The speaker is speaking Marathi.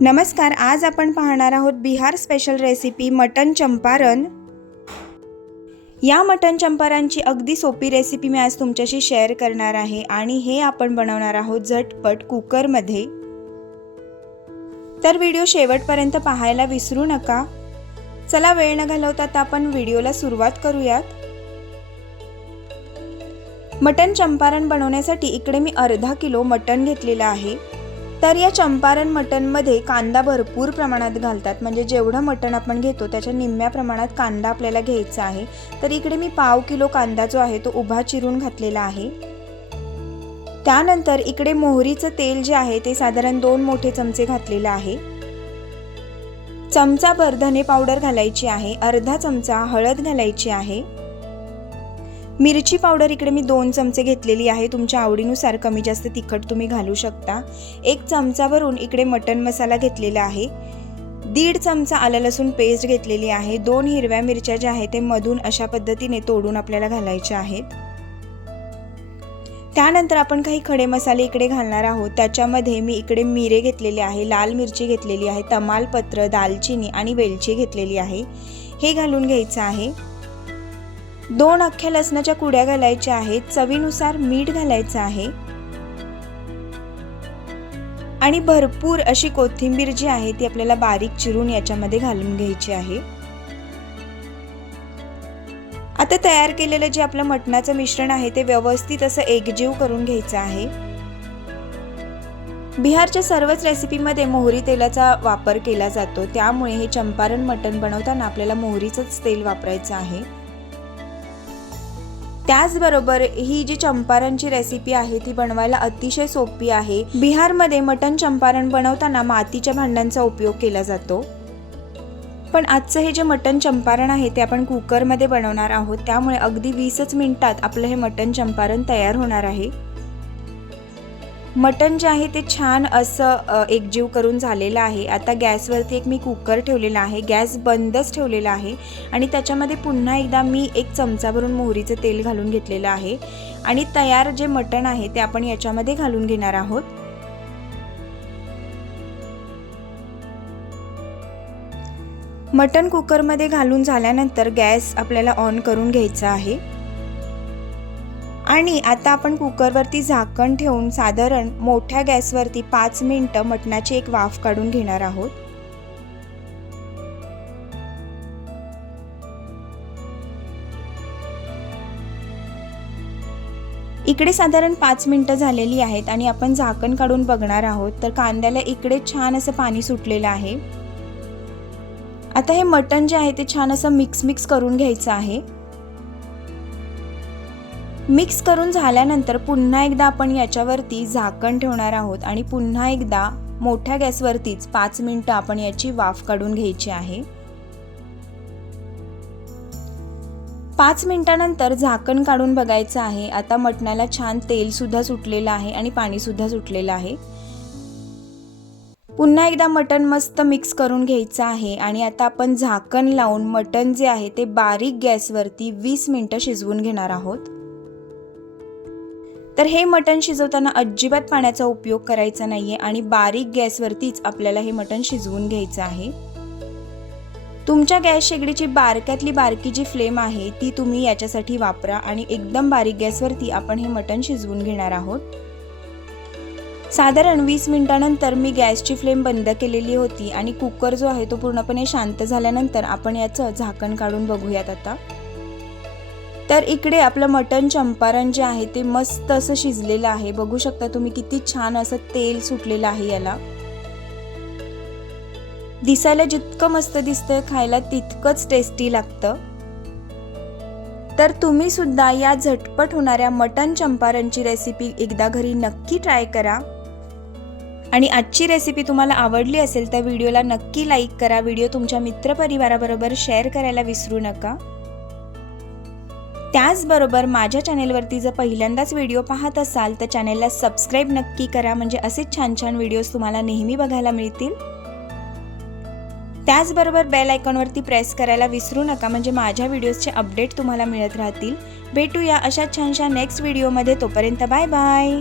नमस्कार आज आपण पाहणार आहोत Bihar special recipe mutton Champaran. या मटन चंपारणची अगदी सोपी रेसिपी मी आज तुमच्याशी शेअर करणार आहे आणि हे आपण बनवणार आहोत झटपट कुकरमध्ये तर व्हिडिओ शेवटपर्यंत पाहायला विसरू नका. चला वेळ न घालवता आता आपण व्हिडिओला सुरुवात करूयात. मटन चंपारण बनवण्यासाठी इकडे मी अर्धा किलो मटन घेतलेलं आहे. तर या चंपारण मटनमध्ये कांदा भरपूर प्रमाणात घालतात. म्हणजे जेवढं मटण आपण घेतो त्याच्या निम्म्या प्रमाणात कांदा आपल्याला घ्यायचा आहे. तर इकडे मी पाव किलो कांदा जो आहे तो उभा चिरून घातलेला आहे. त्यानंतर इकडे मोहरीचं तेल जे आहे ते साधारण दोन मोठे चमचे घातलेलं आहे. चमचाभर धने पावडर घालायची आहे. अर्धा चमचा हळद घालायची आहे. मिरची पावडर इकडे मी दोन चमचे घेतलेली आहे. तुमच्या आवडीनुसार कमी जास्त तिखट तुम्ही घालू शकता. एक चमचावरून इकडे मटन मसाला घेतलेला आहे. दीड चमचा आलं लसूण पेस्ट घेतलेली आहे. दोन हिरव्या मिरच्या ज्या आहेत ते मधून अशा पद्धतीने तोडून आपल्याला घालायच्या आहेत. त्यानंतर आपण काही खडे मसाले इकडे घालणार आहोत. त्याच्यामध्ये मी इकडे मिरे घेतलेले आहे लाल मिरची घेतलेली आहे तमालपत्र दालचिनी आणि वेलची घेतलेली आहे. हे घालून घ्यायचं आहे. दोन अख्ख्या लसणाच्या कुड्या घालायच्या आहेत चवीनुसार मीठ घालायचं आहे. आणि भरपूर अशी कोथिंबीर जी आहे ती आपल्याला बारीक चिरून याच्यामध्ये घालून घ्यायची आहे. आता तयार केलेलं जे आपलं मटणाचं मिश्रण आहे ते व्यवस्थित असं एकजीव करून घ्यायचं आहे. बिहारच्या सर्वच रेसिपीमध्ये मोहरी तेलाचा वापर केला जातो त्यामुळे हे चंपारण मटण बनवताना आपल्याला मोहरीचंच तेल वापरायचं आहे. त्याचबरोबर ही जी चंपारणची रेसिपी आहे ती बनवायला अतिशय सोपी आहे. बिहारमध्ये मटन चंपारण बनवताना मातीच्या भांड्यांचा उपयोग केला जातो. पण आजचं हे जे मटन चंपारण आहे ते आपण कुकरमध्ये बनवणार आहोत. त्यामुळे अगदी वीसच मिनिटात आपलं हे मटन चंपारण तयार होणार आहे. मटण जे आहे ते छान असं एकजीव करून झालेलं आहे. आता गॅसवरती एक मी कुकर ठेवलेला आहे. गॅस बंदच ठेवलेला आहे. आणि त्याच्यामध्ये पुन्हा एकदा मी एक चमचा भरून मोहरीचं तेल घालून घेतलेलं आहे. आणि तयार जे मटण आहे ते आपण याच्यामध्ये घालून घेणार आहोत. मटण कुकरमध्ये घालून झाल्यानंतर गॅस आपल्याला ऑन करून घ्यायचा आहे. आणि आता आपण कुकरवरती झाकण ठेवून साधारण मोठ्या गॅसवरती पाच मिनटं मटणाची एक वाफ काढून घेणार आहोत. इकडे साधारण पाच मिनटं झालेली आहेत आणि आपण झाकण काढून बघणार आहोत. तर कांद्याला इकडे छान असं पाणी सुटलेलं आहे. आता हे मटण जे आहे ते छान असं मिक्स मिक्स करून घ्यायचं आहे. मिक्स करून झाल्यानंतर पुन्हा एकदा आपण याच्यावरती झाकण ठेवणार आहोत आणि पुन्हा एकदा मोठ्या गॅसवरतीच पाच मिनटं आपण याची वाफ काढून घ्यायची आहे. पाच मिनिटानंतर झाकण काढून बघायचं आहे. आता मटणाला छान तेल सुद्धा सुटलेलं आहे आणि पाणी सुद्धा सुटलेलं आहे. पुन्हा एकदा मटण मस्त मिक्स करून घ्यायचं आहे आणि आता आपण झाकण लावून मटण जे आहे ते बारीक गॅसवरती वीस मिनटं शिजवून घेणार आहोत. तर हे मटण शिजवताना अजिबात पाण्याचा उपयोग करायचा नाहीये आणि बारीक गॅसवरतीच आपल्याला हे मटण शिजवून घ्यायचं आहे. तुमच्या गॅस शेगडीची बारक्यातली बारकी जी फ्लेम आहे ती तुम्ही याच्यासाठी वापरा आणि एकदम बारीक गॅसवरती आपण हे मटण शिजवून घेणार आहोत. साधारण वीस मिनिटानंतर मी गॅसची फ्लेम बंद केलेली होती आणि कुकर जो आहे तो पूर्णपणे शांत झाल्यानंतर आपण याचं झाकण काढून बघूयात आता. तर इकडे आपलं मटन चंपारण जे आहे ते मस्त असं शिजलेलं आहे. बघू शकता तुम्ही किती छान असं तेल सुटलेलं आहे याला. दिसायला जितकं मस्त दिसतंय खायला तितकंच टेस्टी लागतं. तर तुम्ही सुद्धा या झटपट होणाऱ्या मटन चंपारणची रेसिपी एकदा घरी नक्की ट्राय करा. आणि आजची रेसिपी तुम्हाला आवडली असेल तर व्हिडिओला नक्की लाईक करा. व्हिडिओ तुमच्या मित्रपरिवाराबरोबर शेअर करायला विसरू नका. त्याचबरोबर माझ्या चॅनेलवरती जर पहिल्यांदाच व्हिडिओ पाहत असाल तर चॅनेलला सबस्क्राईब नक्की करा म्हणजे असेच छान छान व्हिडिओज तुम्हाला नेहमी बघायला मिळतील. त्याचबरोबर बेल आयकॉनवरती प्रेस करायला विसरू नका म्हणजे माझ्या व्हिडिओजचे अपडेट तुम्हाला मिळत राहतील. भेटूया अशा छानशा नेक्स्ट व्हिडिओमध्ये तोपर्यंत बाय बाय